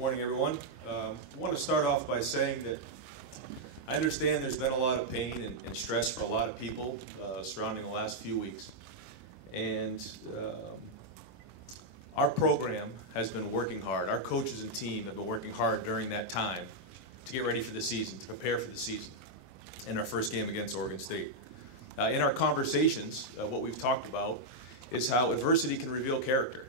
morning, everyone. I want to start off by saying that I understand there's been a lot of pain and stress for a lot of people surrounding the last few weeks. And our program has been working hard. Our coaches and team have been working hard during that time to get ready for the season, to prepare for the season in our first game against Oregon State. In our conversations, what we've talked about is how adversity can reveal character.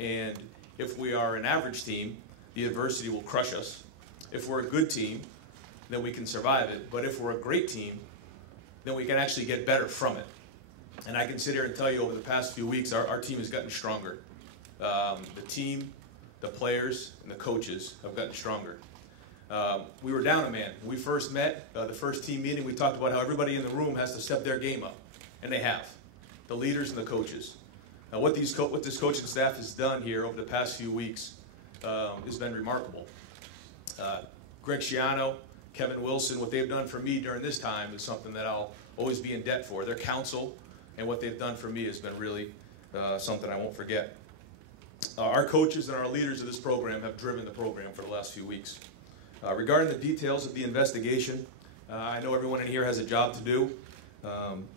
And if we are an average team, the adversity will crush us. If we're a good team, then we can survive it. But if we're a great team, then we can actually get better from it. And I can sit here and tell you over the past few weeks, our team has gotten stronger. The team, the players, and the coaches have gotten stronger. We were down a man. When we first met, the first team meeting, we talked about how everybody in the room has to step their game up. And they have. The leaders and the coaches. What this coaching staff has done here over the past few weeks has been remarkable. Greg Schiano, Kevin Wilson, what they've done for me during this time is something that I'll always be in debt for. Their counsel and what they've done for me has been really something I won't forget. Our coaches and our leaders of this program have driven the program for the last few weeks. Regarding the details of the investigation, I know everyone in here has a job to do,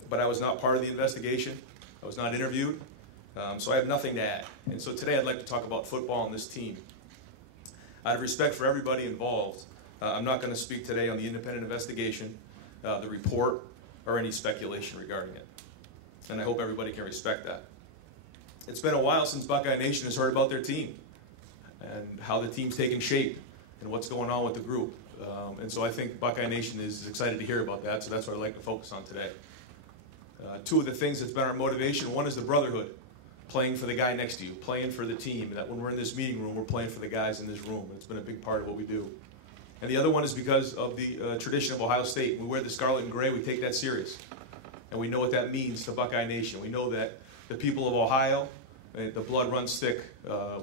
but I was not part of the investigation. I was not interviewed, so I have nothing to add. And so today I'd like to talk about football and this team. Out of respect for everybody involved, I'm not going to speak today on the independent investigation, the report, or any speculation regarding it. And I hope everybody can respect that. It's been a while since Buckeye Nation has heard about their team and how the team's taking shape and what's going on with the group. And so I think Buckeye Nation is excited to hear about that, so that's what I'd like to focus on today. Two of the things that's been our motivation, one is the brotherhood, playing for the guy next to you, playing for the team, that when we're in this meeting room, we're playing for the guys in this room. It's been a big part of what we do. And the other one is because of the tradition of Ohio State. We wear the scarlet and gray, we take that serious. And we know what that means to Buckeye Nation. We know that the people of Ohio, the blood runs thick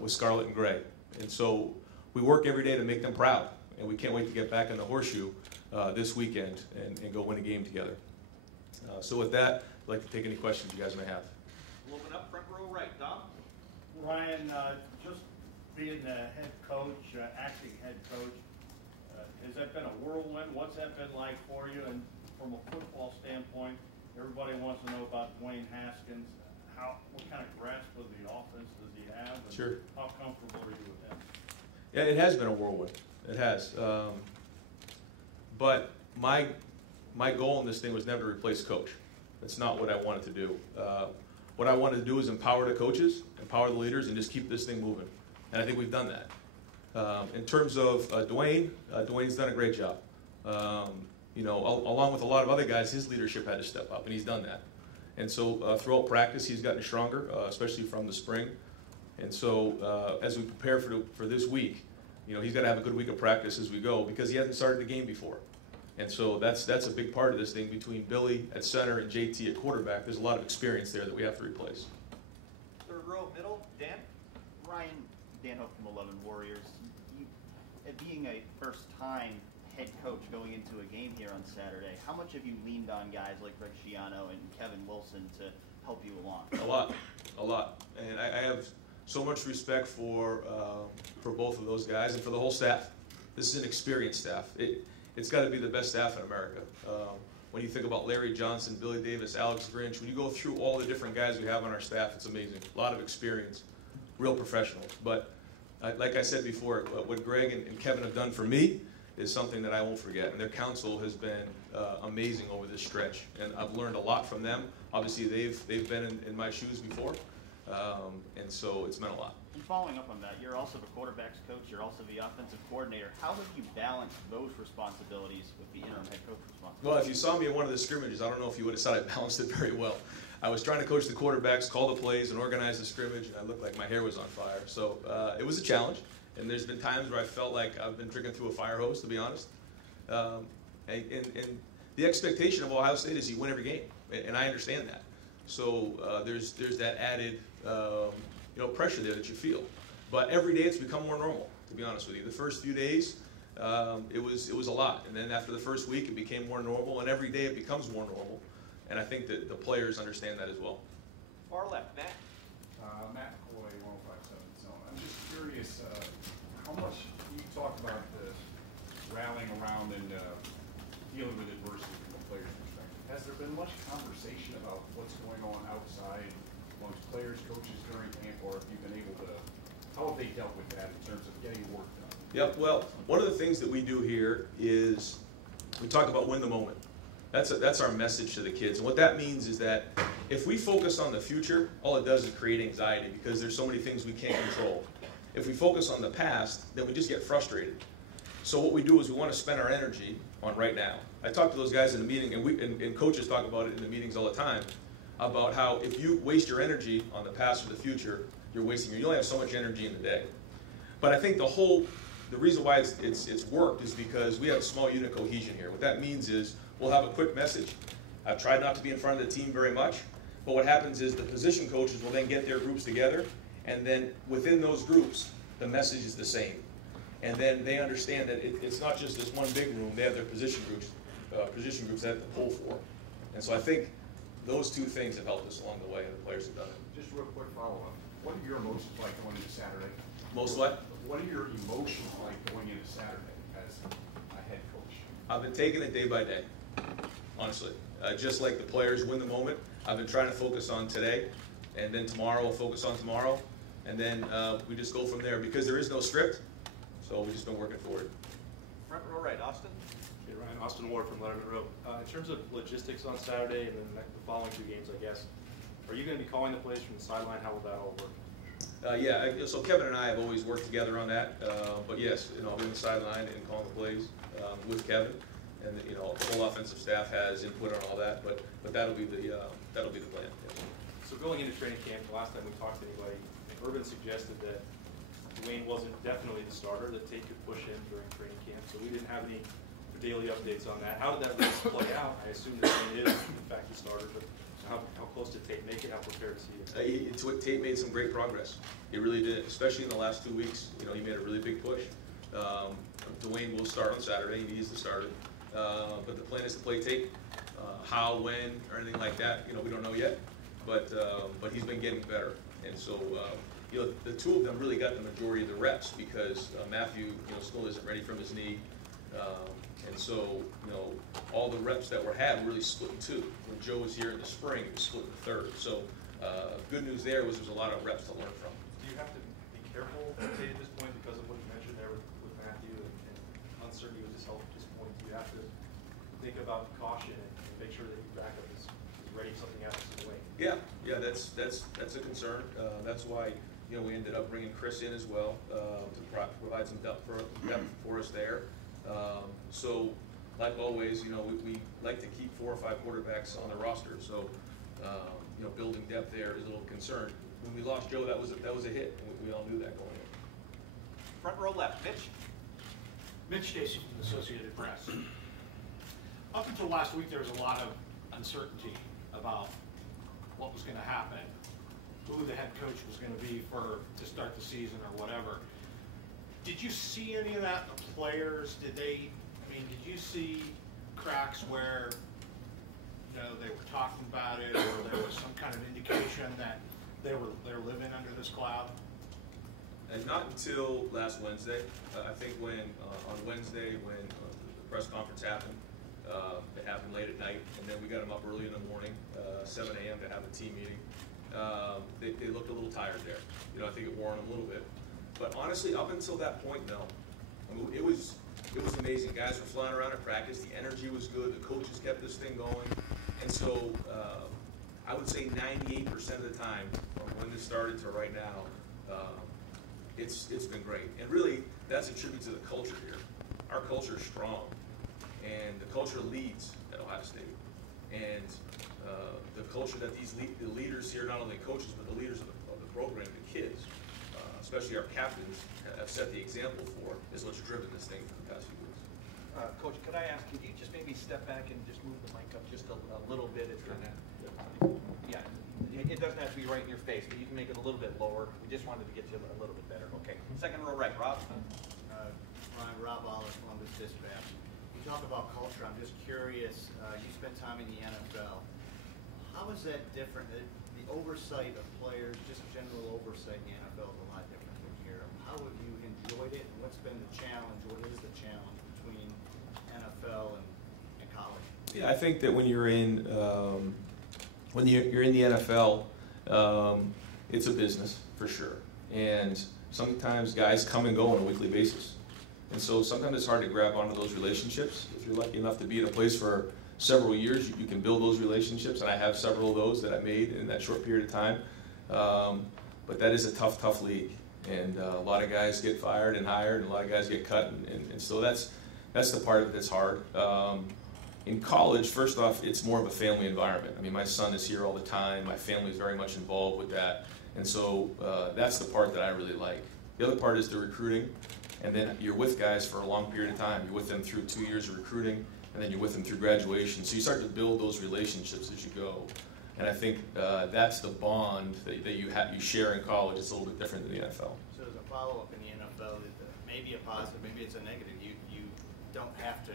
with scarlet and gray. And so we work every day to make them proud. And we can't wait to get back in the horseshoe this weekend and go win a game together. So with that, I'd like to take any questions you guys may have. We'll open up front row right. Dom? Ryan, just being the head coach, acting head coach, has that been a whirlwind? What's that been like for you? And from a football standpoint, everybody wants to know about Dwayne Haskins. What kind of grasp of the offense does he have? And sure. How comfortable are you with him? Yeah, it has been a whirlwind. It has. But my goal in this thing was never to replace coach. That's not what I wanted to do. What I wanted to do is empower the coaches, empower the leaders, and just keep this thing moving. And I think we've done that. In terms of Dwayne, Dwayne's done a great job. You know, along with a lot of other guys, his leadership had to step up, and he's done that. And so throughout practice, he's gotten stronger, especially from the spring. And so as we prepare for this week, you know, he's got to have a good week of practice as we go because he hasn't started the game before. And so that's a big part of this thing between Billy at center and JT at quarterback. There's a lot of experience there that we have to replace. Third row, middle, Dan? Ryan, Dan Hope from 11 Warriors. Being a first-time head coach going into a game here on Saturday, how much have you leaned on guys like Greg Schiano and Kevin Wilson to help you along? A lot. And I have so much respect for both of those guys and for the whole staff. This is an experienced staff. It's got to be the best staff in America. When you think about Larry Johnson, Billy Davis, Alex Grinch, when you go through all the different guys we have on our staff, it's amazing. A lot of experience, real professionals. But like I said before, what Greg and Kevin have done for me is something that I won't forget. And their counsel has been amazing over this stretch. And I've learned a lot from them. Obviously, they've been in my shoes before. And so it's meant a lot. And following up on that, you're also the quarterback's coach, you're also the offensive coordinator. How have you balanced those responsibilities with the interim head coach responsibilities? Well, if you saw me in one of the scrimmages, I don't know if you would have said I balanced it very well. I was trying to coach the quarterbacks, call the plays, and organize the scrimmage, and I looked like my hair was on fire. So it was a challenge, and there's been times where I felt like I've been drinking through a fire hose, to be honest. And the expectation of Ohio State is you win every game, and I understand that. So there's that added pressure there that you feel. But every day it's become more normal, to be honest with you. The first few days, it was a lot. And then after the first week, it became more normal. And every day it becomes more normal. And I think that the players understand that as well. Far left, Matt. Matt McCoy, 105.7 Zone. I'm just curious, how much around and dealing with adversity from the players' perspective. Has there been much conversation about what's going on outside amongst players, coaches during camp, or have you been able to, how have they dealt with that in terms of getting work done? Yep, well, one of the things that we do here is we talk about win the moment. That's our message to the kids. And what that means is that if we focus on the future, all it does is create anxiety because there's so many things we can't control. If we focus on the past, then we just get frustrated. So what we do is we want to spend our energy on right now. I talk to those guys in the meeting, and coaches talk about it in the meetings all the time, about how if you waste your energy on the past or the future, you're wasting. You only have so much energy in the day. But I think the reason why it's worked is because we have small unit cohesion here. What that means is we'll have a quick message. I've tried not to be in front of the team very much, but what happens is the position coaches will then get their groups together, and then within those groups, the message is the same. And then they understand that it's not just this one big room. They have their position groups they have to pull for. And so I think those two things have helped us along the way, and the players have done it. Just real quick follow-up. What are your emotions like going into Saturday? Most what? What are your emotions like going into Saturday as a head coach? I've been taking it day by day, honestly. Just like the players win the moment, I've been trying to focus on today, and then tomorrow we'll focus on tomorrow, and then we just go from there because there is no script, so we've just been working forward. Front row right, Austin. Hey Ryan, Austin Ward from Letterman Road. In terms of logistics on Saturday and then the following two games, I guess, are you going to be calling the plays from the sideline? How will that all work? So Kevin and I have always worked together on that. But yes, I'll be on the sideline and calling the plays with Kevin, and the whole offensive staff has input on all that. But that'll be the plan. Yes. So going into training camp, the last time we talked to anybody, Urban suggested that Dwayne wasn't definitely the starter, that Tate could push him during training camp. So we didn't have any daily updates on that. How did that race play out? I assume that Dwayne is in fact the starter, but how close did Tate make it? How prepared is he? Tate made some great progress. He really did, especially in the last 2 weeks. He made a really big push. Dwayne will start on Saturday. He is the starter. But the plan is to play Tate. How, when, or anything like that, we don't know yet. But he's been getting better. And so, the two of them really got the majority of the reps because Matthew, still isn't ready from his knee. And so, all the reps that were had were really split in two. When Joe was here in the spring, it was split in third. So, good news there was there's a lot of reps to learn from. Do you have to be careful at this point because of what you mentioned there with Matthew and uncertainty with his health at this point? Do you have to think about caution and make sure that your backup is ready if something happens in the way? Yeah, that's a concern. That's why we ended up bringing Chris in as well to provide some depth for us there. So, like always, we like to keep 4 or 5 quarterbacks on the roster. So, building depth there is a little concern. When we lost Joe, that was a hit. We all knew that going in. Front row left, Mitch. Mitch Stacy from the Associated Press. Up until last week, there was a lot of uncertainty about what was going to happen, who the head coach was going to be to start the season or whatever. Did you see any of that in the players? Did you see cracks where they were talking about it, or there was some kind of indication that they're living under this cloud? And not until last Wednesday. I think on Wednesday when the press conference happened, it happened late at night, and then we got them up early in the morning, 7 a.m. to have a team meeting. They looked a little tired there. I think it wore on them a little bit. But honestly, up until that point, no. It was amazing. Guys were flying around at practice. The energy was good. The coaches kept this thing going. And so I would say 98% of the time, from when this started to right now, it's been great. And really, that's a tribute to the culture here. Our culture is strong, and the culture leads at Ohio State. And the culture that the leaders here, not only coaches, but the leaders of the program, the kids, especially our captains, have set the example for, is what's driven this thing for the past few weeks. Coach, could I ask, could you just maybe step back and just move the mic up just a little bit? It's kind of, it doesn't have to be right in your face, but you can make it a little bit lower. We just wanted to get you a little bit better. Okay. Second row right, Rob. Rob Olive, Columbus Dispatch. You talk about culture. I'm just curious. You spent time in the NFL. How is that different? The oversight of players, just general oversight in the NFL is a lot different than here. How have you enjoyed it, and what's been the challenge? What is the challenge between NFL and college? Yeah, I think that when you're in the NFL, it's a business for sure, and sometimes guys come and go on a weekly basis, and so sometimes it's hard to grab onto those relationships. If you're lucky enough to be in a place for several years, you can build those relationships, and I have several of those that I made in that short period of time. But that is a tough league, and a lot of guys get fired and hired, and a lot of guys get cut, and so that's the part of it that's hard. In college, first off, it's more of a family environment. I mean, my son is here all the time. My family is very much involved with that, and so that's the part that I really like. The other part is the recruiting, and then you're with guys for a long period of time. You're with them through 2 years of recruiting, and then you're with them through graduation. So you start to build those relationships as you go. And I think that's the bond that you share in college. It's a little bit different than the NFL. So as a follow-up in the NFL, maybe a positive, maybe it's a negative. You don't have to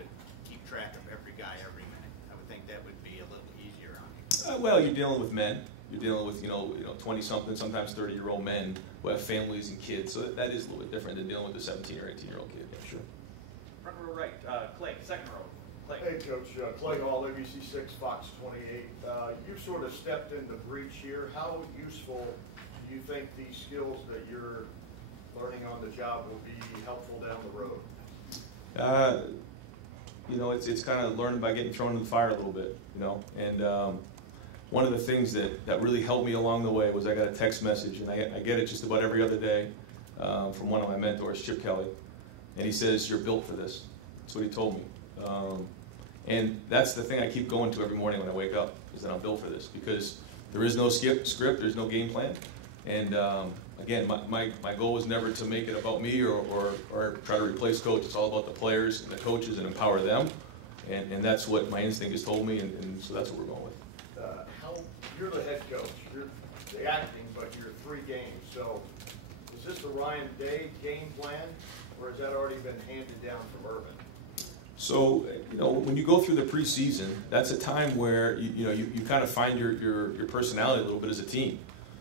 keep track of every guy every minute. I would think that would be a little easier on you. Well, you're dealing with men. You're dealing with 20-something, sometimes 30-year-old men who have families and kids. So that is a little bit different than dealing with a 17 or 18-year-old kid. Yeah, sure. Front row right, Clay, second row. Clay. Hey, Coach. Clay Hall, ABC6, Fox 28. You sort of stepped in the breach here. How useful do you think these skills that you're learning on the job will be helpful down the road? It's kind of learning by getting thrown in the fire a little bit, and one of the things that really helped me along the way was I got a text message, and I get it just about every other day from one of my mentors, Chip Kelly, and he says, "You're built for this." That's what he told me. And that's the thing I keep going to every morning when I wake up, is that I'm built for this, because there is no script, there's no game plan. And again, my goal was never to make it about me or try to replace coach. It's all about the players and the coaches and empower them. And that's what my instinct has told me, and so that's what we're going with. You're the head coach. You're the acting, but you're 3 games. So is this the Ryan Day game plan, or has that already been handed down from Urban? So, when you go through the preseason, that's a time where you kind of find your personality a little bit as a team.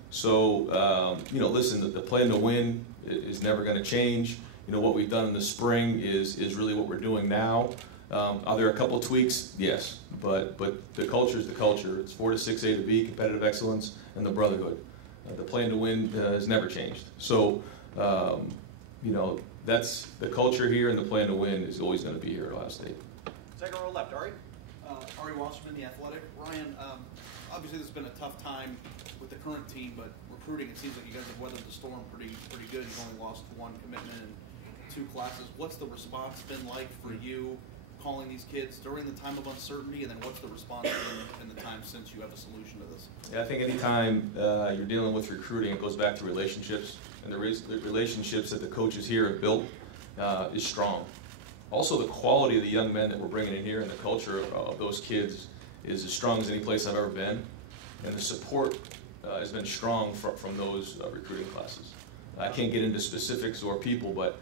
So, listen, the plan to win is never going to change. What we've done in the spring is really what we're doing now. Are there a couple of tweaks? Yes, but the culture is the culture. It's 4 to 6A to B, competitive excellence, and the brotherhood. The plan to win has never changed. So, that's the culture here, and the plan to win is always going to be here at Ohio State. Second row left, Ari. Ari Wasserman, The Athletic. Ryan, obviously this has been a tough time with the current team, but recruiting, it seems like you guys have weathered the storm pretty good. You've only lost 1 commitment and 2 classes. What's the response been like for you calling these kids during the time of uncertainty, and then what's the response been in the time since you have a solution to this? Yeah, I think anytime you're dealing with recruiting, it goes back to relationships, and the relationships that the coaches here have built is strong. Also, the quality of the young men that we're bringing in here and the culture of those kids is as strong as any place I've ever been, and the support has been strong from those recruiting classes. I can't get into specifics or people, but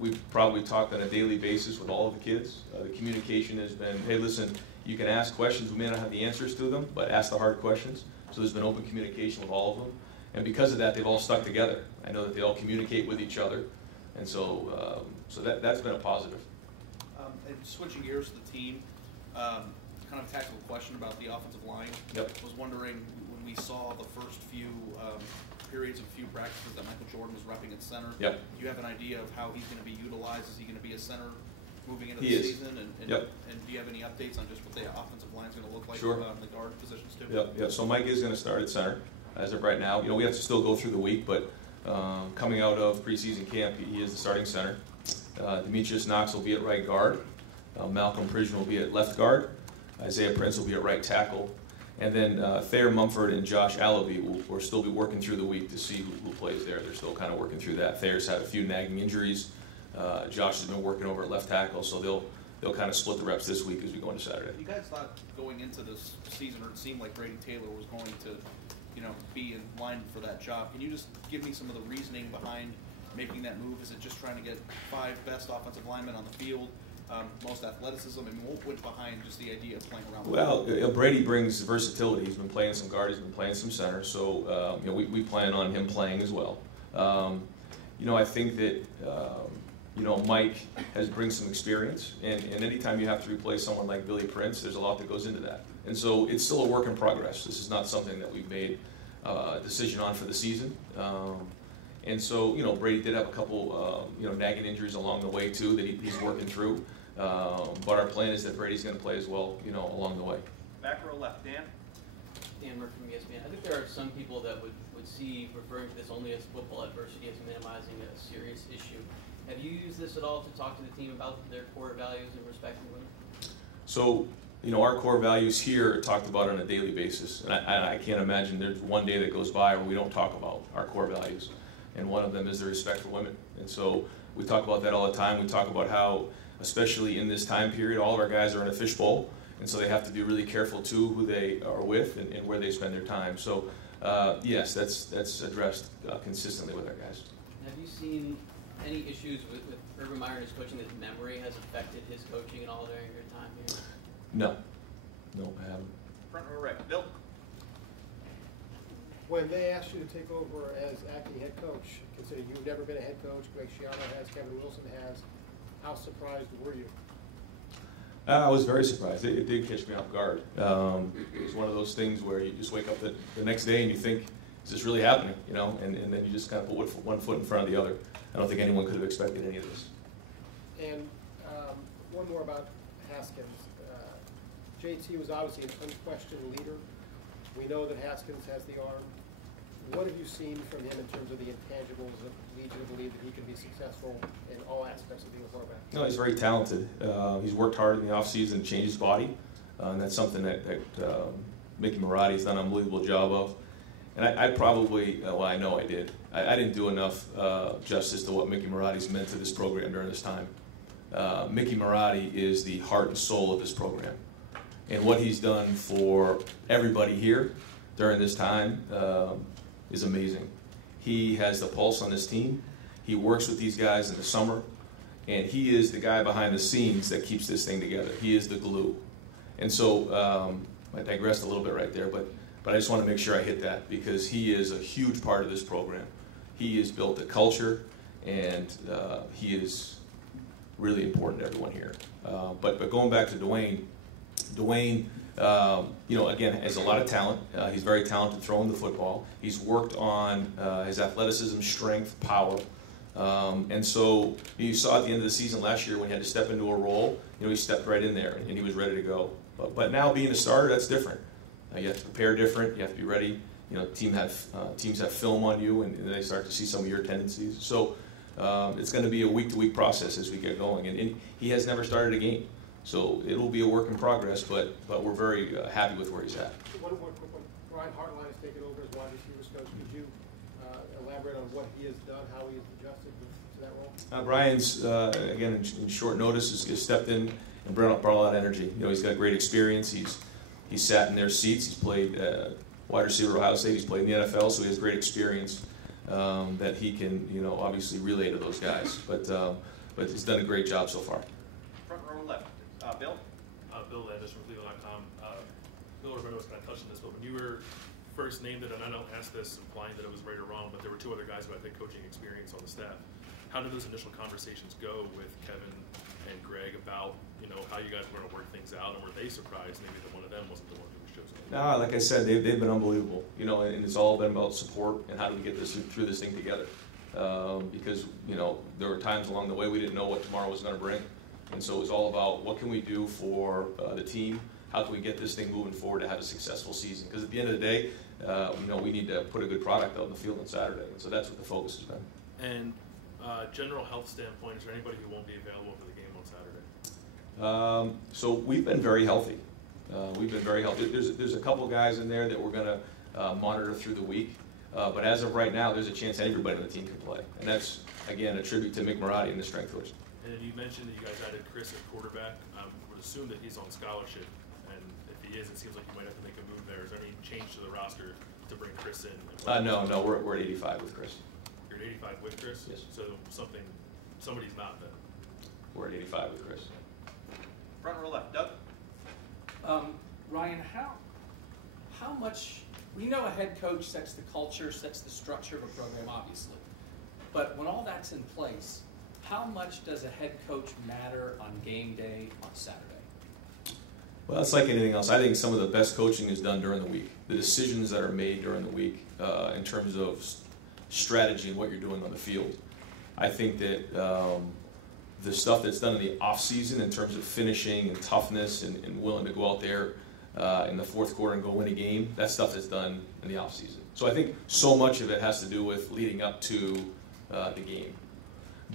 we've probably talked on a daily basis with all of the kids. The communication has been, hey, listen, you can ask questions. We may not have the answers to them, but ask the hard questions. So there's been open communication with all of them. And because of that, they've all stuck together. I know that they all communicate with each other. And so that's been a positive. And switching gears to the team, kind of a tactical question about the offensive line. Yep. I was wondering, when we saw the first few periods of a few practices that Michael Jordan was repping at center, yep. Do you have an idea of how he's going to be utilized? Is he going to be a center moving into the season? Yep. And do you have any updates on just what the offensive line is going to look like? Sure. The guard positions too? Yep. So Mike is going to start at center as of right now. We have to still go through the week, but coming out of preseason camp, he is the starting center. Demetrius Knox will be at right guard. Malcolm Pridgeon will be at left guard. Isaiah Prince will be at right tackle. And then Thayer Mumford and Josh Allaby will still be working through the week to see who plays there. They're still kind of working through that. Thayer's had a few nagging injuries. Josh has been working over at left tackle, so they'll kind of split the reps this week as we go into Saturday. You guys thought going into this season, or it seemed like Brady Taylor was going to, be in line for that job. Can you just give me some of the reasoning behind making that move? Is it just trying to get 5 best offensive linemen on the field? Most athleticism, and what went behind just the idea of playing around? Well, Brady brings versatility. He's been playing some guard, he's been playing some center, so we plan on him playing as well. I think that Mike brings some experience, and anytime you have to replace someone like Billy Prince, there's a lot that goes into that. And so it's still a work in progress. This is not something that we've made a decision on for the season. And so, Brady did have a couple, nagging injuries along the way too that he's working through. But our plan is that Brady's going to play as well, along the way. Back row left, Dan. Dan Murphy from ESPN. I think there are some people that would see referring to this only as football adversity as minimizing a serious issue. Have you used this at all to talk to the team about their core values and respecting women? So, our core values here are talked about on a daily basis. And I can't imagine there's one day that goes by where we don't talk about our core values. And one of them is the respect for women. And so we talk about that all the time. We talk about how, especially in this time period, all of our guys are in a fishbowl. And so they have to be really careful, too, who they are with and where they spend their time. So, yes, that's addressed consistently with our guys. Have you seen any issues with Urban Meyer and his coaching that memory has affected his coaching at all during your time here? No, I haven't. Front row right, Bill. When they asked you to take over as acting head coach, considering you've never been a head coach, Greg Schiano has, Kevin Wilson has, how surprised were you? I was very surprised. It did catch me off guard. It was one of those things where you just wake up the next day and you think, is this really happening? And then you just kind of put one foot in front of the other. I don't think anyone could have expected any of this. And one more about Haskins. JT was obviously an unquestioned leader. We know that Haskins has the arm. What have you seen from him in terms of the intangibles that lead you to believe that he can be successful in all aspects of being a quarterback? No, he's very talented. He's worked hard in the offseason to change his body, and that's something that Mickey Marotti's done an unbelievable job of. And I probably, I know I did. I didn't do enough justice to what Mickey Marotti's meant to this program during this time. Mickey Marotti is the heart and soul of this program. And what he's done for everybody here during this time is amazing. He has the pulse on his team. He works with these guys in the summer. And he is the guy behind the scenes that keeps this thing together. He is the glue. And so I digressed a little bit right there, but I just want to make sure I hit that because he is a huge part of this program. He has built a culture, and he is really important to everyone here. But going back to Dwayne, again, has a lot of talent. He's very talented throwing the football. He's worked on his athleticism, strength, power. And so you saw at the end of the season last year when he had to step into a role, he stepped right in there and he was ready to go. But now being a starter, that's different. You have to prepare different. You have to be ready. Teams have film on you, and they start to see some of your tendencies. So it's going to be a week-to-week process as we get going. And he has never started a game. So it will be a work in progress, but we're very happy with where he's at. One more quick one. Brian Hartline has taken over as wide receivers coach. Could you elaborate on what he has done, how he has adjusted to that role? Brian's, again, in short notice, has stepped in and brought a lot of energy. He's got great experience. He's sat in their seats. He's played wide receiver at Ohio State. He's played in the NFL, so he has great experience that he can, obviously relay to those guys. But he's done a great job so far. Front row left, Bill. Bill Landis from Cleveland.com. Bill Roberto was kind of touching this, but when you were first named it, and I don't ask this implying that it was right or wrong, but there were two other guys who had head coaching experience on the staff. How did those initial conversations go with Kevin and Greg about, how you guys were going to work things out, and were they surprised maybe that one of them wasn't the one who was chosen? No, like I said, they've been unbelievable, and it's all been about support and how do we get through this thing together. Because, there were times along the way we didn't know what tomorrow was going to bring. And so it was all about what can we do for the team, how can we get this thing moving forward to have a successful season. Because at the end of the day, we need to put a good product out on the field on Saturday. And so that's what the focus has been. And general health standpoint, is there anybody who won't be available for the game on Saturday? So we've been very healthy. There's a couple guys in there that we're going to monitor through the week. But as of right now, there's a chance everybody on the team can play. And that's, again, a tribute to Mick Marotti and the strength coach. And you mentioned that you guys added Chris at quarterback. I would assume that he's on scholarship. And if he is, it seems like you might have to make a move there. Is there any change to the roster to bring Chris in? No, we're at 85 with Chris. You're at 85 with Chris? Yes. So somebody's not then? We're at 85 with Chris. Front row left, Doug. Ryan, how much, we know a head coach sets the culture, sets the structure of a program, obviously. But when all that's in place, How much does a head coach matter on game day on Saturday? Well, it's like anything else. I think some of the best coaching is done during the week. The decisions that are made during the week in terms of strategy and what you're doing on the field. I think that the stuff that's done in the off season in terms of finishing and toughness and willing to go out there in the fourth quarter and go win a game, that stuff is done in the off season. So I think so much of it has to do with leading up to the game.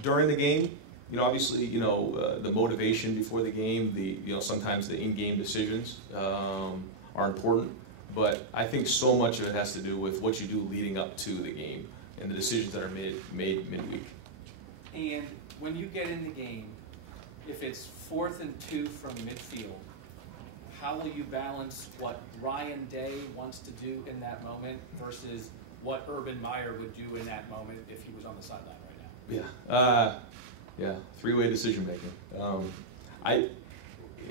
During the game, obviously, the motivation before the game, sometimes the in-game decisions are important, but I think so much of it has to do with what you do leading up to the game and the decisions that are made midweek. And when you get in the game, if it's 4th and 2 from midfield, how will you balance what Ryan Day wants to do in that moment versus what Urban Meyer would do in that moment if he was on the sideline right now? Yeah, three-way decision making.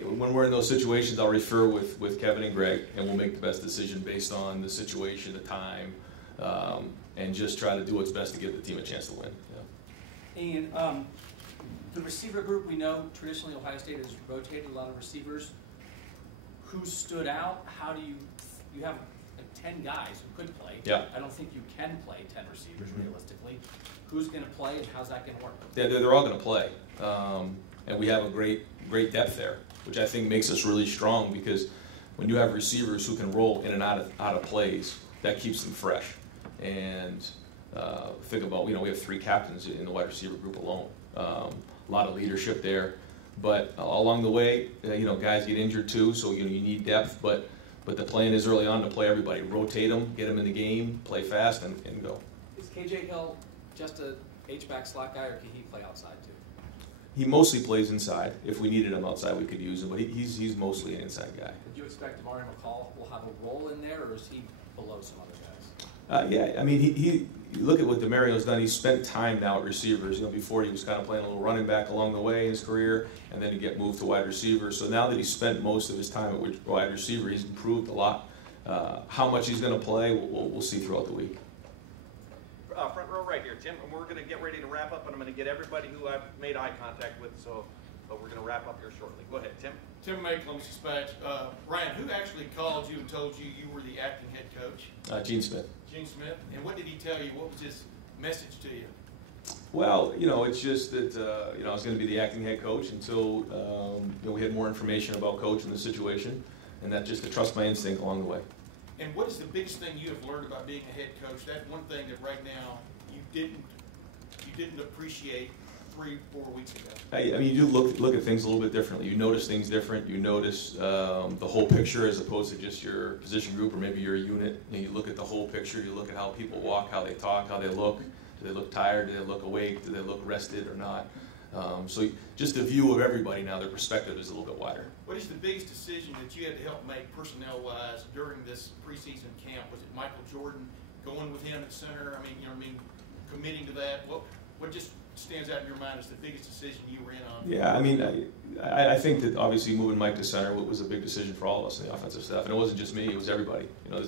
When we're in those situations, I'll refer with Kevin and Greg, and we'll make the best decision based on the situation, the time, and just try to do what's best to give the team a chance to win. Yeah. And the receiver group, we know traditionally Ohio State has rotated a lot of receivers. Who stood out? How do you have 10 guys who could play? Yeah. I don't think you can play 10 receivers realistically. Who's going to play and how's that going to work? Yeah, they're all going to play, and we have a great depth there, which I think makes us really strong because when you have receivers who can roll in and out of plays, that keeps them fresh. And think about, we have 3 captains in the wide receiver group alone. A lot of leadership there. But along the way, guys get injured too, so you need depth. But the plan is early on to play everybody. Rotate them, get them in the game, play fast, and go. Is KJ Hill just a H-back slot guy, or can he play outside too? He mostly plays inside. If we needed him outside, we could use him, but he's mostly an inside guy. Would you expect Damari McCall will have a role in there, or is he below some other guys? Yeah, I mean, you look at what Damario's done. He's spent time now at receivers. Before he was kind of playing a little running back along the way in his career, and then he get moved to wide receiver. So now that he's spent most of his time at wide receiver, he's improved a lot. How much he's going to play, we'll see throughout the week. Front row right here, Tim, and we're going to get ready to wrap up, and I'm going to get everybody who I've made eye contact with, but we're going to wrap up here shortly. Go ahead, Tim. Tim May, Columbus Dispatch. Ryan, who actually called you and told you you were the acting head coach? Gene Smith. Gene Smith. And what did he tell you? What was his message to you? Well, it's just that I was going to be the acting head coach until we had more information about coach and the situation, and that just to trust my instinct along the way. And what is the biggest thing you have learned about being a head coach? That one thing that right now you didn't appreciate 3-4 weeks ago. I mean, you do look at things a little bit differently. You notice things different. You notice the whole picture as opposed to just your position group or maybe your unit. You look at the whole picture. You look at how people walk, how they talk, how they look. Do they look tired? Do they look awake? Do they look rested or not? So just the view of everybody now, their perspective is a little bit wider. What is the biggest decision that you had to help make personnel-wise during this preseason camp? Was it Michael Jordan going with him at center? Committing to that? What just stands out in your mind as the biggest decision you were in on? Yeah, I mean, I think that obviously moving Mike to center was a big decision for all of us in the offensive staff, and it wasn't just me; it was everybody.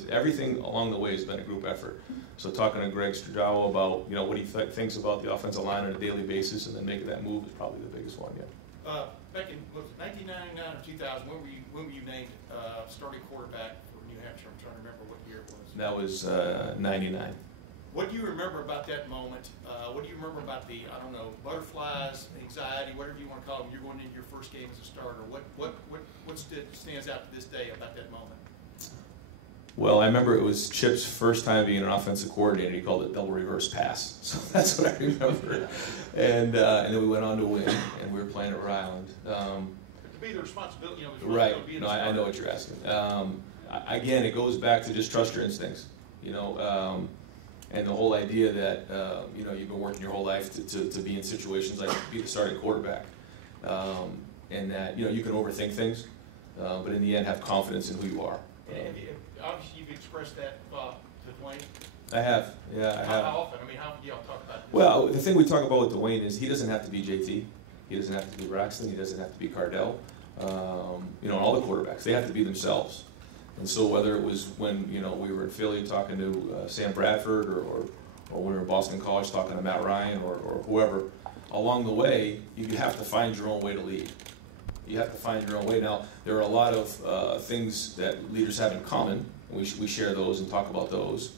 Everything along the way has been a group effort. So talking to Greg Stradawa about what he thinks about the offensive line on a daily basis, and then making that move is probably the biggest one. Yeah. Back in 1999 or 2000, when were you named starting quarterback for New Hampshire? I'm trying to remember what year it was. That was 99. What do you remember about that moment? What do you remember about the, butterflies, anxiety, whatever you want to call them? You're going into your first game as a starter. What stands out to this day about that moment? Well, I remember it was Chip's first time being an offensive coordinator. He called it double reverse pass. So that's what I remember. And then we went on to win, and we were playing at Rhode Island. To be the responsibility, right. No, I know what you're asking. Again, it goes back to just trust your instincts. And the whole idea that you've been working your whole life to be in situations like be the starting quarterback, and that you can overthink things, but in the end have confidence in who you are. Obviously, you've expressed that to Dwayne. I have, yeah, I have. How often? How do y'all talk about this? Well, the thing we talk about with Dwayne is he doesn't have to be JT, he doesn't have to be Braxton, he doesn't have to be Cardell. All the quarterbacks, they have to be themselves. And so whether it was when we were in Philly talking to Sam Bradford, or when we were in Boston College talking to Matt Ryan or whoever, along the way, you have to find your own way to lead. You have to find your own way. Now, there are a lot of things that leaders have in common. We share those and talk about those.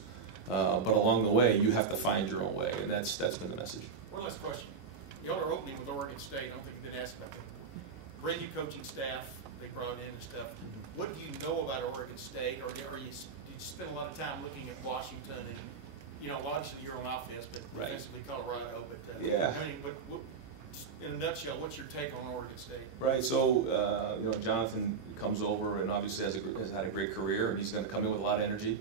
But along the way, you have to find your own way, and that's been the message. One last question. Y'all are opening with Oregon State. I don't think you've been asked about that. Great new coaching staff they brought in and stuff. What do you know about Oregon State, or do you spend a lot of time looking at Washington and, you know, obviously you're on offense, but Right. defensively Colorado. But Yeah. I mean, but in a nutshell, what's your take on Oregon State? Right. So you know, Jonathan comes over and obviously has had a great career, and he's going to come in with a lot of energy.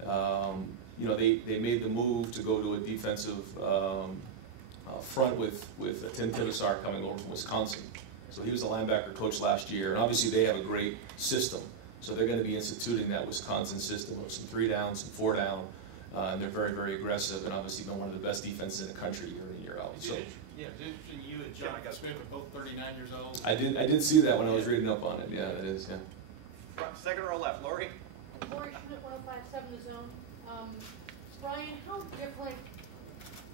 You know, they made the move to go to a defensive front with Tim Tibesar coming over from Wisconsin. So he was the linebacker coach last year, and obviously they have a great system. So they're going to be instituting that Wisconsin system of some 3 down, some 4 down, and they're very, very aggressive, and obviously been one of the best defenses in the country year in, year out. So Yeah, interesting. You and John Smith are both 39 years old. I did see that when I was reading up on it. Yeah, it is. Yeah. Second row left, Lori. Lori Schmidt, 105.7 The Zone. Brian, how different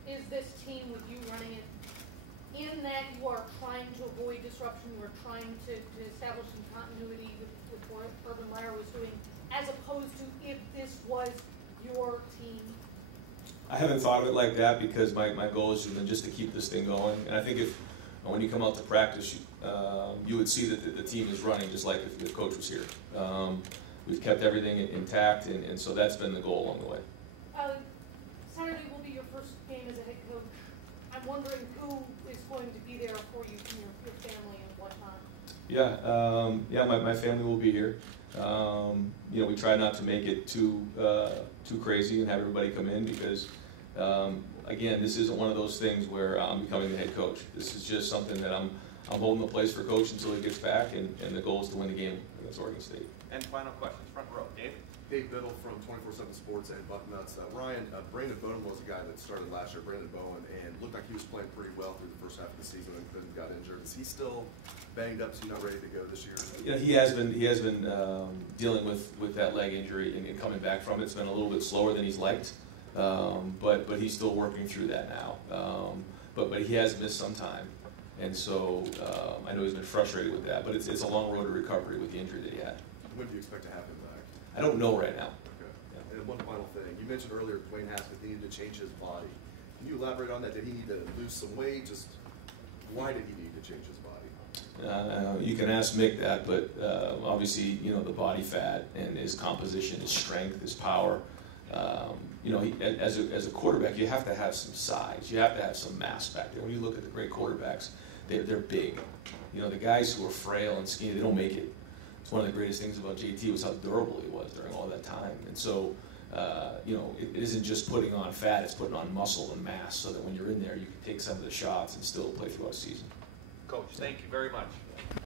is this team with you running it in that you are trying to avoid disruption, you are trying to establish some continuity with what Urban Meyer was doing, as opposed to if this was your team? I haven't thought of it like that because my goal is just to keep this thing going. And I think when you come out to practice, you would see that the team is running just like if the coach was here. We've kept everything intact, and so that's been the goal along the way. Saturday will be your first game as a head coach. I'm wondering who is going to be there for you from your family and what time? Yeah, my family will be here. You know, we try not to make it too crazy and have everybody come in because, again, this isn't one of those things where I'm becoming the head coach. This is just something that I'm holding the place for coach until he gets back, and the goal is to win the game against Oregon State. And final questions, front row, Dave. Dave Biddle from 24/7 Sports and Bucknuts. Ryan, Brandon Bowen was a guy that started last year, Brandon Bowen, and looked like he was playing pretty well through the first half of the season and then got injured. Is he still banged up? Is he not ready to go this year? Yeah, he has been dealing with that leg injury and coming back from it. It's been a little bit slower than he's liked, but he's still working through that now. But he has missed some time, and so I know he's been frustrated with that. But it's a long road to recovery with the injury that he had. When do you expect to have him back? I don't know right now. Okay. Yeah. And one final thing. You mentioned earlier Dwayne Haskins needed to change his body. Can you elaborate on that? Did he need to lose some weight? Just why did he need to change his body? You can ask Mick that, but obviously, you know, the body fat and his composition, his strength, his power. You know, as a quarterback, you have to have some size. You have to have some mass back there. When you look at the great quarterbacks, they're big. You know, the guys who are frail and skinny, they don't make it. It's one of the greatest things about JT was how durable he was during all that time. And so, you know, it isn't just putting on fat, it's putting on muscle and mass so that when you're in there, you can take some of the shots and still play throughout the season. Coach, thank you very much.